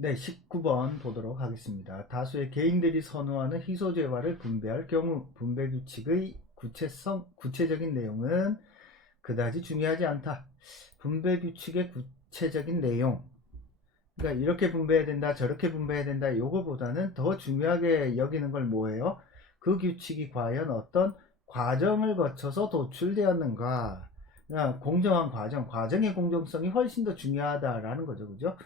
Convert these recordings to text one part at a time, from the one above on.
네, 19번 보도록 하겠습니다. 다수의 개인들이 선호하는 희소재화를 분배할 경우 분배 규칙의 구체적인 내용은 그다지 중요하지 않다. 분배 규칙의 구체적인 내용. 그러니까 이렇게 분배해야 된다, 저렇게 분배해야 된다, 요거보다는 더 중요하게 여기는 걸 뭐예요? 그 규칙이 과연 어떤 과정을 거쳐서 도출되었는가? 그냥 공정한 과정의 공정성이 훨씬 더 중요하다라는 거죠. 그죠?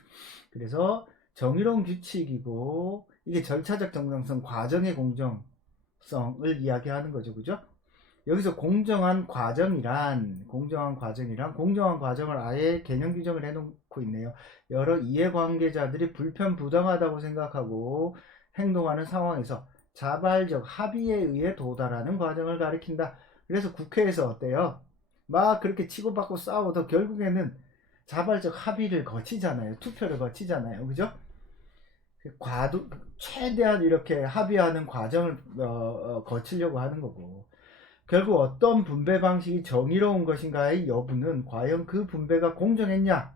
그래서 정의로운 규칙이고 이게 절차적 정당성, 과정의 공정성을 이야기하는 거죠. 그죠? 여기서 공정한 과정을 아예 개념 규정을 해놓고 있네요. 여러 이해관계자들이 불편부당하다고 생각하고 행동하는 상황에서 자발적 합의에 의해 도달하는 과정을 가리킨다. 그래서 국회에서 어때요? 막 그렇게 치고받고 싸워도 결국에는 자발적 합의를 거치잖아요. 투표를 거치잖아요. 그죠? 최대한 이렇게 합의하는 과정을 거치려고 하는 거고, 결국 어떤 분배 방식이 정의로운 것인가의 여부는 과연 그 분배가 공정했냐,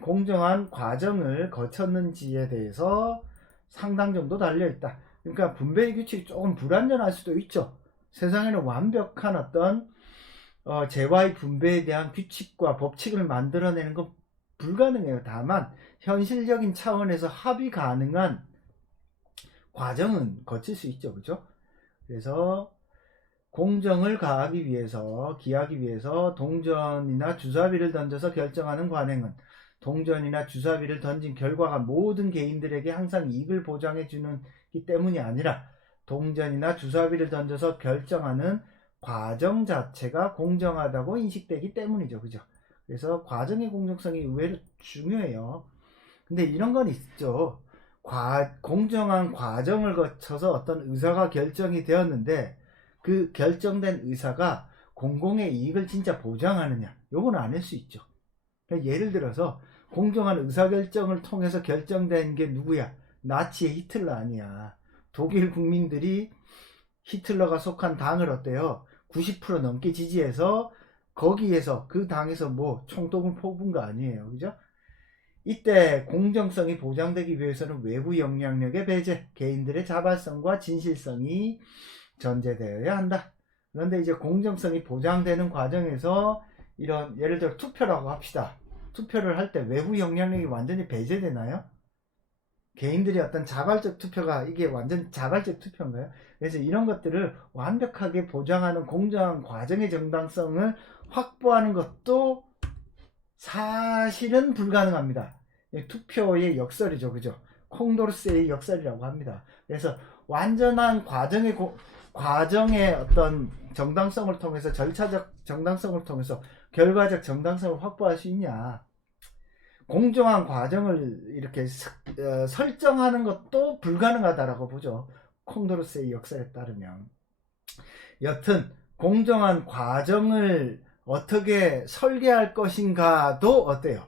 공정한 과정을 거쳤는지에 대해서 상당 정도 달려있다. 그러니까 분배 규칙이 조금 불완전할 수도 있죠. 세상에는 완벽한 어떤 재화의 분배에 대한 규칙과 법칙을 만들어내는 건 불가능해요. 다만 현실적인 차원에서 합의 가능한 과정은 거칠 수 있죠. 그죠? 그래서 공정을 기하기 위해서 동전이나 주사위를 던져서 결정하는 관행은 동전이나 주사위를 던진 결과가 모든 개인들에게 항상 이익을 보장해 주기 때문이 아니라 동전이나 주사위를 던져서 결정하는 과정 자체가 공정하다고 인식되기 때문이죠. 그죠? 그래서 과정의 공정성이 의외로 중요해요. 근데 이런 건 있죠. 공정한 과정을 거쳐서 어떤 의사가 결정이 되었는데 그 결정된 의사가 공공의 이익을 진짜 보장하느냐, 요건 아닐 수 있죠. 그러니까 예를 들어서 공정한 의사결정을 통해서 결정된 게 누구야? 나치의 히틀러 아니야. 독일 국민들이 히틀러가 속한 당을 어때요? 90% 넘게 지지해서 거기에서 그 당에서 뭐 총독을 뽑은 거 아니에요. 그죠? 이때 공정성이 보장되기 위해서는 외부 영향력의 배제, 개인들의 자발성과 진실성이 전제되어야 한다. 그런데 이제 공정성이 보장되는 과정에서 이런, 예를 들어 투표라고 합시다. 투표를 할 때 외부 영향력이 완전히 배제되나요? 개인들이 어떤 자발적 투표가 이게 완전 자발적 투표인가요? 그래서 이런 것들을 완벽하게 보장하는 공정한 과정의 정당성을 확보하는 것도 사실은 불가능합니다. 투표의 역설이죠. 그죠? 콩도르스의 역설이라고 합니다. 그래서 완전한 과정의 어떤 정당성을 통해서, 절차적 정당성을 통해서 결과적 정당성을 확보할 수 있냐. 공정한 과정을 이렇게 설정하는 것도 불가능하다라고 보죠. 콩도르스의 역설에 따르면. 여튼 공정한 과정을 어떻게 설계할 것인가도 어때요?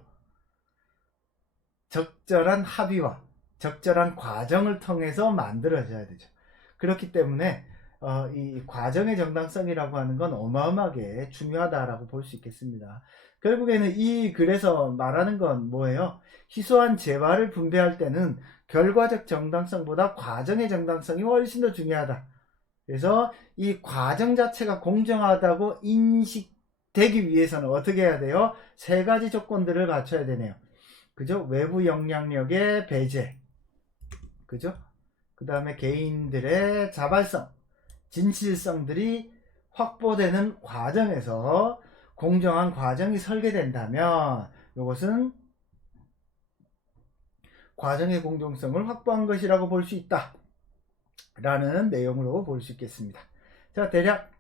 적절한 합의와 적절한 과정을 통해서 만들어져야 되죠. 그렇기 때문에 이 과정의 정당성이라고 하는 건 어마어마하게 중요하다라고 볼 수 있겠습니다. 결국에는 이 글에서 말하는 건 뭐예요? 희소한 재화를 분배할 때는 결과적 정당성보다 과정의 정당성이 훨씬 더 중요하다. 그래서 이 과정 자체가 공정하다고 인식되기 위해서는 어떻게 해야 돼요? 세 가지 조건들을 갖춰야 되네요. 그죠? 외부 영향력의 배제. 그죠? 그 다음에 개인들의 자발성, 진실성들이 확보되는 과정에서 공정한 과정이 설계된다면 이것은 과정의 공정성을 확보한 것이라고 볼 수 있다 라는 내용으로 볼 수 있겠습니다. 자, 대략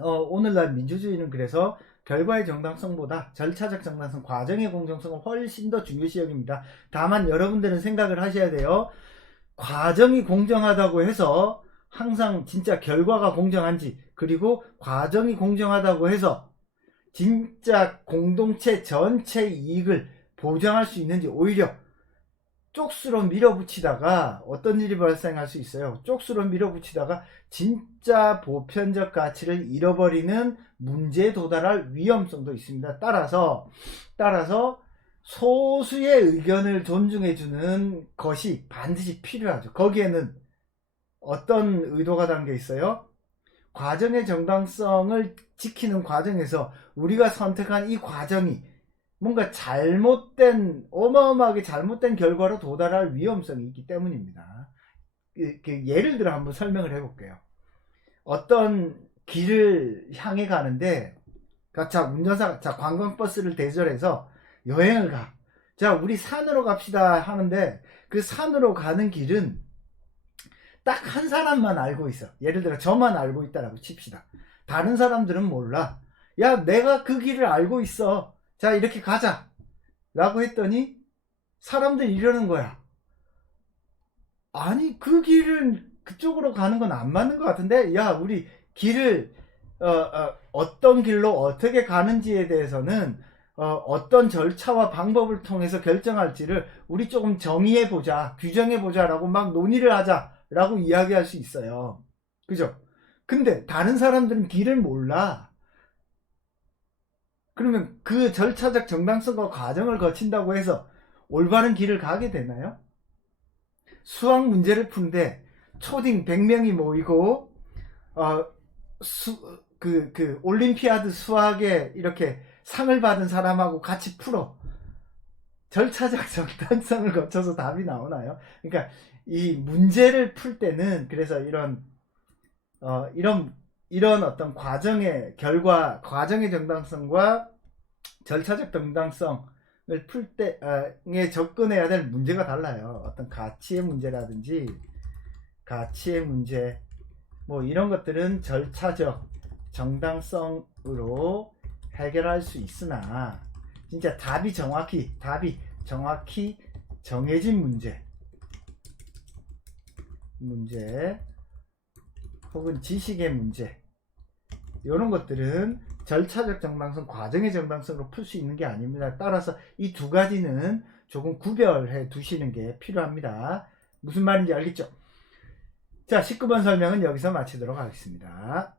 오늘날 민주주의는 그래서 결과의 정당성보다 절차적 정당성, 과정의 공정성을 훨씬 더 중요시 여깁니다. 다만 여러분들은 생각을 하셔야 돼요. 과정이 공정하다고 해서 항상 진짜 결과가 공정한지, 그리고 과정이 공정하다고 해서 진짜 공동체 전체 이익을 보장할 수 있는지, 오히려 쪽수로 밀어붙이다가 어떤 일이 발생할 수 있어요. 쪽수로 밀어붙이다가 진짜 보편적 가치를 잃어버리는 문제에 도달할 위험성도 있습니다. 따라서 소수의 의견을 존중해주는 것이 반드시 필요하죠. 거기에는 어떤 의도가 담겨 있어요? 과정의 정당성을 지키는 과정에서 우리가 선택한 이 과정이 뭔가 어마어마하게 잘못된 결과로 도달할 위험성이 있기 때문입니다. 예를 들어 한번 설명을 해볼게요. 어떤 길을 향해 가는데, 관광버스를 대절해서 여행을 가. 자, 우리 산으로 갑시다 하는데, 그 산으로 가는 길은 딱 한 사람만 알고 있어. 예를 들어 저만 알고 있다라고 칩시다. 다른 사람들은 몰라. 야, 내가 그 길을 알고 있어. 자, 이렇게 가자. 라고 했더니 사람들이 이러는 거야. 아니, 그 길은 그쪽으로 가는 건 안 맞는 것 같은데? 야, 우리 길을 어떤 길로 어떻게 가는지에 대해서는 어떤 절차와 방법을 통해서 결정할지를 우리 조금 정의해보자, 규정해보자 라고 막 논의를 하자 라고 이야기할 수 있어요. 그죠? 근데 다른 사람들은 길을 몰라. 그러면 그 절차적 정당성과 과정을 거친다고 해서 올바른 길을 가게 되나요? 수학 문제를 푸는데 초딩 100명이 모이고 올림피아드 수학에 이렇게 상을 받은 사람하고 같이 풀어. 절차적 정당성을 거쳐서 답이 나오나요? 그러니까 이 문제를 풀 때는 그래서 이런 어떤 과정의 정당성과 절차적 정당성을 풀 때에 접근해야 될 문제가 달라요. 어떤 가치의 문제라든지 가치의 문제 뭐 이런 것들은 절차적 정당성으로 해결할 수 있으나 진짜 답이 정확히 정해진 문제 혹은 지식의 문제 이런 것들은 절차적 정당성, 과정의 정당성으로 풀 수 있는 게 아닙니다. 따라서 이 두 가지는 조금 구별해 두시는 게 필요합니다. 무슨 말인지 알겠죠? 자, 19번 설명은 여기서 마치도록 하겠습니다.